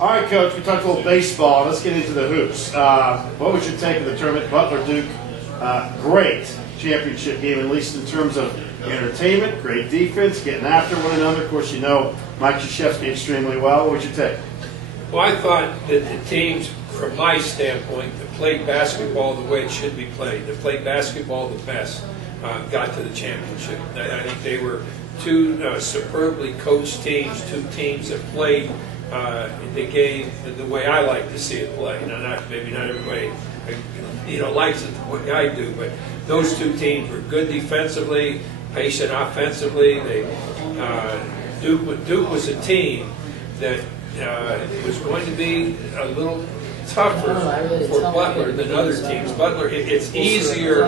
All right, Coach, we talked a little baseball. Let's get into the hoops. What was your take of the tournament? Butler Duke, great championship game, at least in terms of entertainment, great defense, getting after one another. Of course, you know Mike Krzyzewski extremely well. What was your take? Well, I thought that the teams, from my standpoint, that played basketball the way it should be played, that played basketball the best, got to the championship. I think they were two superbly coached teams, two teams that played the game the way I like to see it play. Maybe not everybody likes it the way I do, but those two teams were good defensively, patient offensively. Duke was a team that was going to be a little tougher for Butler than other teams. Butler, it's easier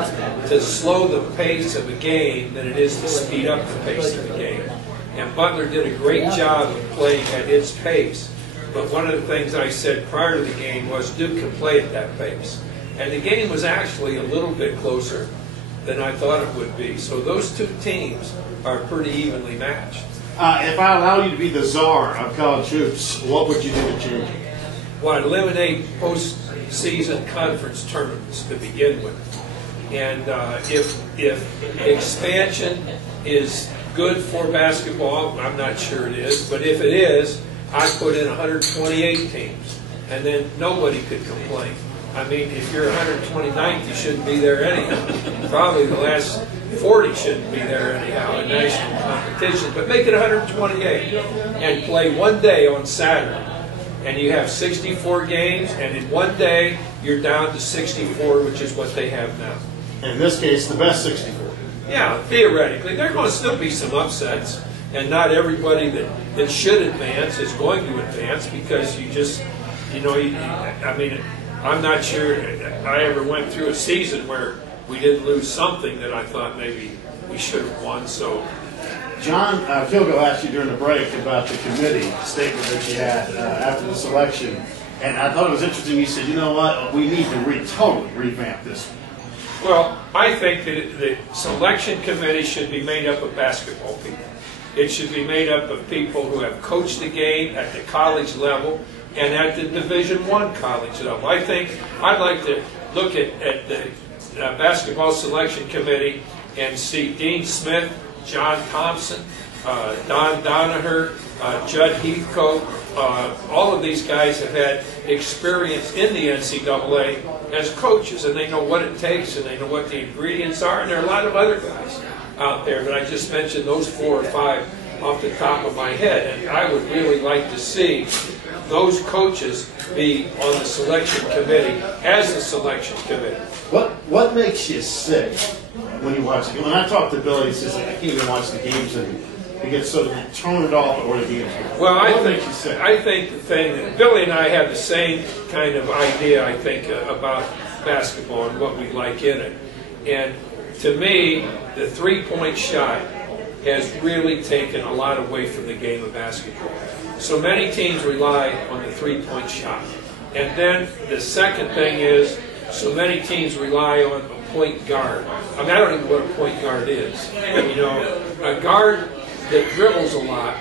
to slow the pace of a game than it is to speed up the pace of a game. And Butler did a great job of playing at its pace. But one of the things I said prior to the game was Duke can play at that pace. And the game was actually a little bit closer than I thought it would be. So those two teams are pretty evenly matched. If I allow you to be the czar of college hoops, what would you do to change it? Well, I'd eliminate postseason conference tournaments to begin with. And if expansion is good for basketball, I'm not sure it is, but if it is, I'd put in 128 teams, and then nobody could complain. I mean, if you're 129th, you shouldn't be there anyhow. Probably the last 40 shouldn't be there anyhow in national competition. But make it 128 and play one day on Saturday. And you have 64 games, and in one day, you're down to 64, which is what they have now. In this case, the best 64. Yeah, theoretically. There are going to still be some upsets, and not everybody that should advance is going to advance because you just, I mean, I'm not sure I ever went through a season where we didn't lose something that I thought maybe we should have won. So, John Kilgo asked you during the break about the committee statement that you had after the selection, and I thought it was interesting. You said, you know what, we need to totally revamp this. Well, I think that the selection committee should be made up of basketball people. It should be made up of people who have coached the game at the college level and at the Division I college level. I think I'd like to look at the basketball selection committee and see Dean Smith, John Thompson, Don Donaher, Judd Heathcote. All of these guys have had experience in the NCAA as coaches, and they know what it takes, and they know what the ingredients are, and there are a lot of other guys out there, but I just mentioned those 4 or 5 off the top of my head, and I would really like to see those coaches be on the selection committee as the selection committee. What makes you sick when you watch it? When I talk to Billy, he says, I can't even watch the games, and he gets sort of turn it off or the games. Well, what makes you sick? I think the thing that Billy and I have the same kind of idea, I think, about basketball and what we like in it. And to me, the three-point shot has really taken a lot away from the game of basketball. So many teams rely on the three-point shot. And then the second thing is, so many teams rely on a point guard. I mean, I don't even know what a point guard is. A guard that dribbles a lot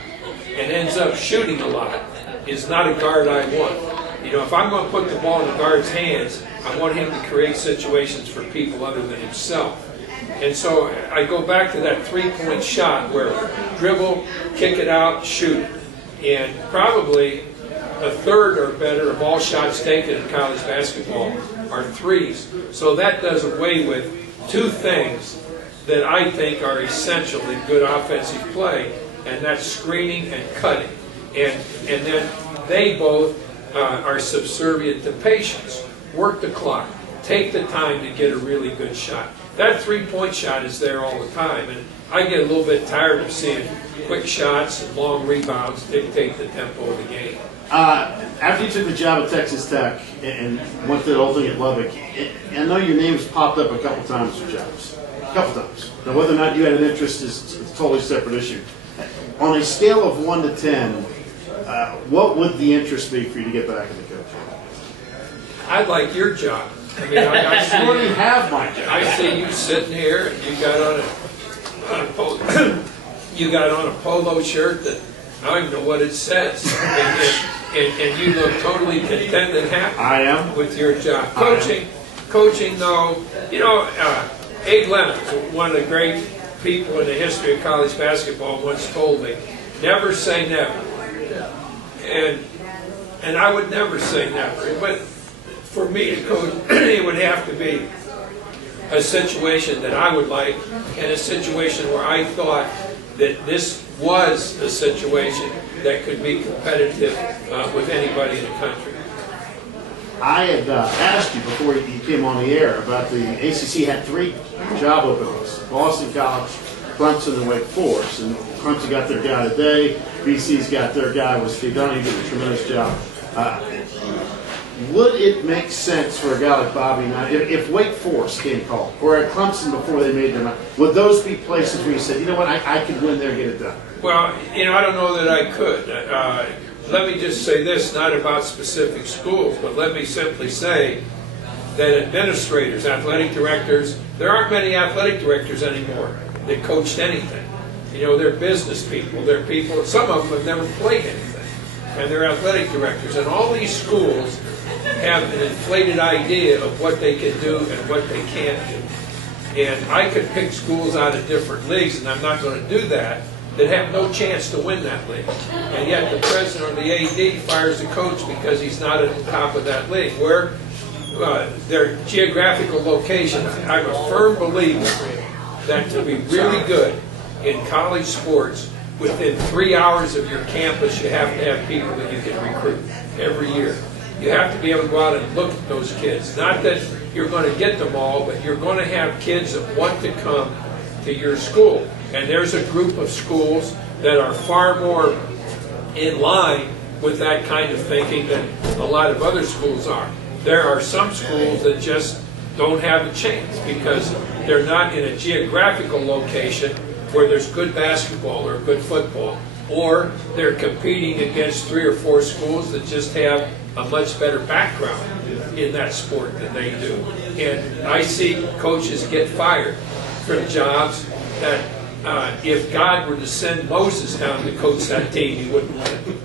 and ends up shooting a lot is not a guard I want. If I'm going to put the ball in the guard's hands, I want him to create situations for people other than himself. And so I go back to that three-point shot where dribble, kick it out, shoot. And probably a third or better of all shots taken in college basketball are threes. So that does away with two things that I think are essential in good offensive play, and that's screening and cutting. And then they both are subservient to patience. Work the clock. Take the time to get a really good shot. That three-point shot is there all the time, and I get a little bit tired of seeing quick shots and long rebounds dictate the tempo of the game. After you took the job at Texas Tech and went to the whole thing at Lubbock, I know your name's popped up a couple times for jobs. A couple times. Now, whether or not you had an interest is a totally separate issue. On a scale of 1 to 10, what would the interest be for you to get back in the coaching? I'd like your job. I mean, I already have my job. I see you sitting here, and you got on a polo shirt that I don't even know what it says. and you look totally content and happy. I am. With your job. Coaching though, you know, Abe Leonard, one of the great people in the history of college basketball, once told me, never say never. And I would never say never. But for me to coach, it would have to be a situation that I would like, and a situation where I thought that this was a situation that could be competitive with anybody in the country. I had asked you before you came on the air about the ACC had 3 job openings: Boston College, Clemson, and Wake Forest. And Clemson got their guy today. BC's got their guy. Was Steve Dunning did a tremendous job. Would it make sense for a guy like Bobby now, if Wake Forest came called, or at Clemson before they made their mind, would those be places where you said, you know what, I could win there and get it done? Well, you know, I don't know that I could. Let me just say this, not about specific schools, but let me simply say that administrators, athletic directors, there aren't many athletic directors anymore that coached anything. You know, they're business people, they're people, some of them have never played anything, and they're athletic directors. And all these schools have an inflated idea of what they can do and what they can't do. And I could pick schools out of different leagues, and I'm not going to do that have no chance to win that league. And yet the president or the AD fires the coach because he's not at the top of that league. Where their geographical locations, I'm a firm believer that to be really good in college sports, within 3 hours of your campus, you have to have people that you can recruit every year. You have to be able to go out and look at those kids. Not that you're going to get them all, but you're going to have kids that want to come to your school. And there's a group of schools that are far more in line with that kind of thinking than a lot of other schools are. There are some schools that just don't have a chance because they're not in a geographical location where there's good basketball or good football, or they're competing against 3 or 4 schools that just have a much better background in that sport than they do. And I see coaches get fired from jobs that if God were to send Moses down to coach that team, he wouldn't win.